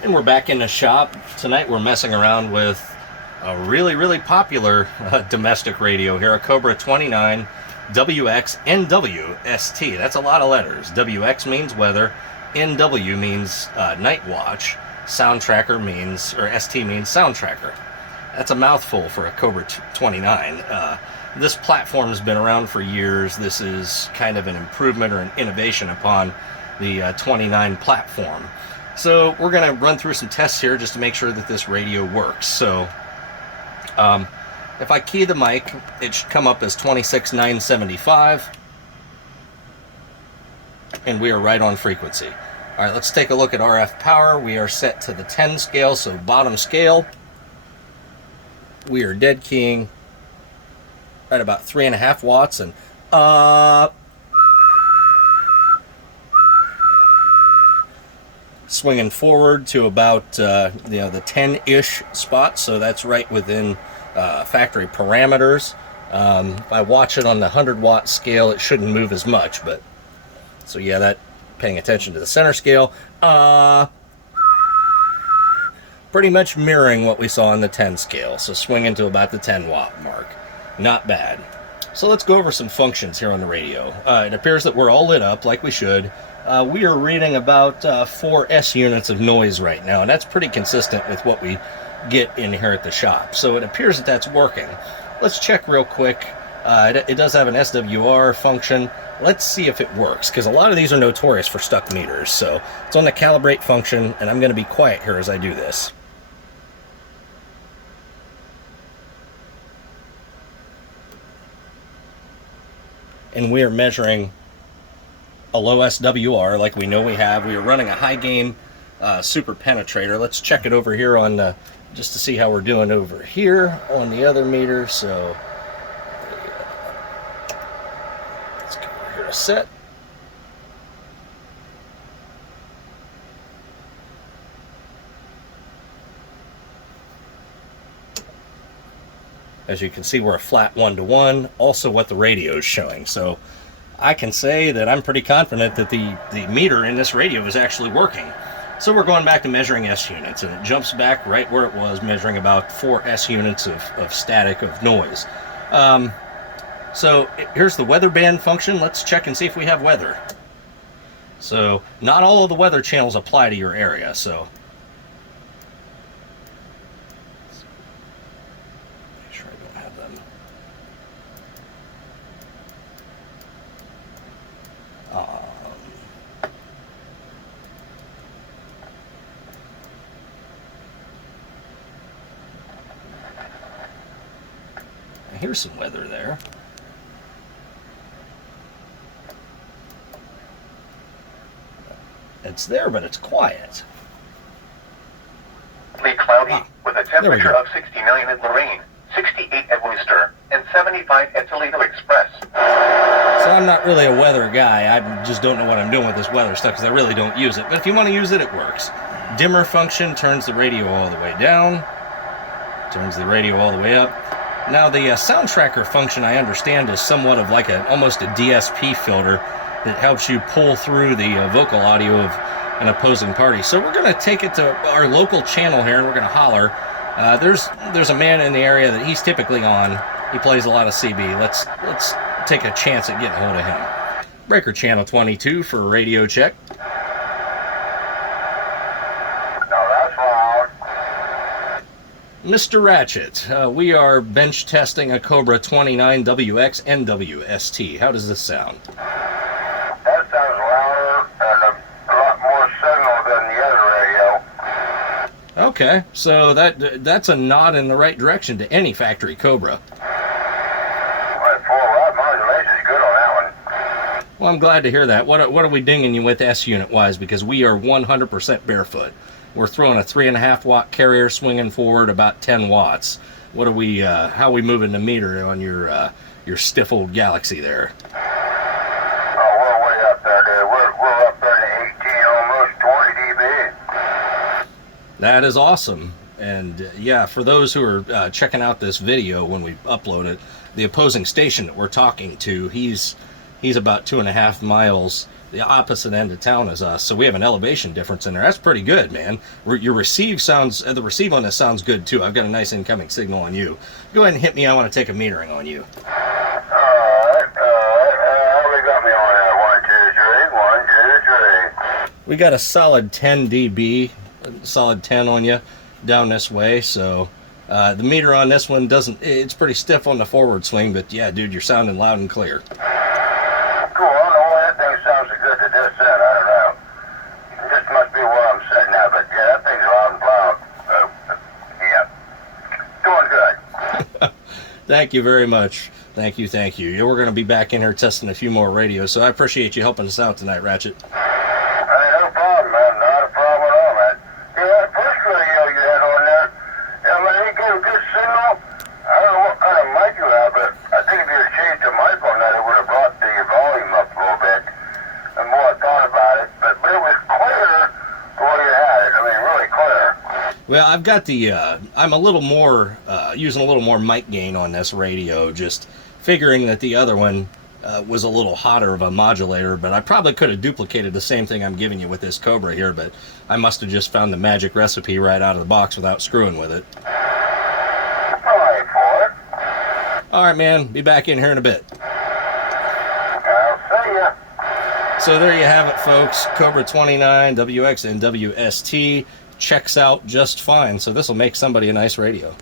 And we're back in the shop. Tonight we're messing around with a really popular domestic radio here, a Cobra 29 WX NWST. That's a lot of letters. WX means weather, NW means night watch, sound tracker means, or ST means sound tracker. That's a mouthful for a Cobra 29. This platform has been around for years. This is kind of an improvement or an innovation upon the 29 platform. So we're going to run through some tests here just to make sure that this radio works. So if I key the mic, it should come up as 26,975, and we are right on frequency. All right, let's take a look at RF power. We are set to the 10 scale, so bottom scale. We are dead keying right about 3.5 watts, and swinging forward to about the 10-ish spot, so that's right within factory parameters. If I watch it on the 100-watt scale, it shouldn't move as much, but so yeah, that paying attention to the center scale, pretty much mirroring what we saw on the 10 scale, so swinging to about the 10-watt mark. Not bad. So let's go over some functions here on the radio. It appears that we're all lit up like we should. We are reading about 4 S units of noise right now, and that's pretty consistent with what we get in here at the shop. So it appears that that's working. Let's check real quick. It does have an SWR function. Let's see if it works, because a lot of these are notorious for stuck meters. So it's on the calibrate function, and I'm going to be quiet here as I do this. And we are measuring a low SWR like we know we have. We are running a high gain super penetrator. Let's check it over here on the, just to see how we're doing over here on the other meter. So let's go over here to set. As you can see, we're a flat 1-to-1, also what the radio is showing. So I can say that I'm pretty confident that the meter in this radio is actually working. So we're going back to measuring S units, and it jumps back right where it was, measuring about 4 S units of static, of noise. So here's the weather band function. Let's check and see if we have weather. So not all of the weather channels apply to your area, so here's some weather there. It's there, but it's quiet. Cloudy with a temperature of 60 million at Lorraine, 68 at Worcester, and 75 at Toledo Express. So I'm not really a weather guy. I just don't know what I'm doing with this weather stuff because I really don't use it. But if you want to use it, it works. Dimmer function turns the radio all the way down, turns the radio all the way up. Now the sound tracker function, I understand, is somewhat of like almost a DSP filter that helps you pull through the vocal audio of an opposing party. So we're going to take it to our local channel here, and we're going to holler. There's a man in the area that he's typically on. He plays a lot of CB. Let's take a chance at getting a hold of him. Breaker channel 22 for a radio check. Mr. Ratchet, we are bench testing a Cobra 29 WX NWST. How does this sound? That sounds louder and a lot more signal than the other radio. Okay, so that's a nod in the right direction to any factory Cobra. Modulation's good on that one. Well, I'm glad to hear that. What are we dinging you with S unit wise? Because we are 100% barefoot. We're throwing a 3.5 watt carrier, swinging forward about 10 watts. What are we? How are we moving the meter on your stiff old Galaxy there? Oh, we're way up there, dude. We're up there to 18, almost 20 dB. That is awesome. And yeah, for those who are checking out this video when we upload it, the opposing station that we're talking to, he's about 2.5 miles the opposite end of town as us, so we have an elevation difference in there. That's pretty good, man. Your receive sounds, the receive on this sounds good too. I've got a nice incoming signal on you. Go ahead and hit me. I want to take a metering on you. Alright, we got me on that 1, 2, 3, 1, 2, 3. We got a solid 10 dB, solid 10 on you down this way, so the meter on this one it's pretty stiff on the forward swing, but yeah, dude, you're sounding loud and clear. Cool, I don't know why that thing sounds so good to this end, I don't know. It just must be where I'm sitting now, but yeah, that thing's loud and loud. Yeah. Doing good. Thank you very much. Thank you. Yeah, we're going to be back in here testing a few more radios, so I appreciate you helping us out tonight, Ratchet. Hey, no problem, man. Not a problem at all, man. Yeah, that first radio you had on there, yeah, man, you get a good signal. I don't know what kind of mic you have, but I think if you had changed the mic on that, it would have brought the volume up a little bit. The more I thought about it, but it was clear the way you had it. I mean, really clear. Well, I've got the, I'm a little more, using a little more mic gain on this radio, just figuring that the other one was a little hotter of a modulator, but I probably could have duplicated the same thing I'm giving you with this Cobra here, but I must have just found the magic recipe right out of the box without screwing with it. Alright, for it. All right, man, be back in here in a bit. I'll see ya. So there you have it, folks. Cobra 29, WX and WST checks out just fine, so this will make somebody a nice radio.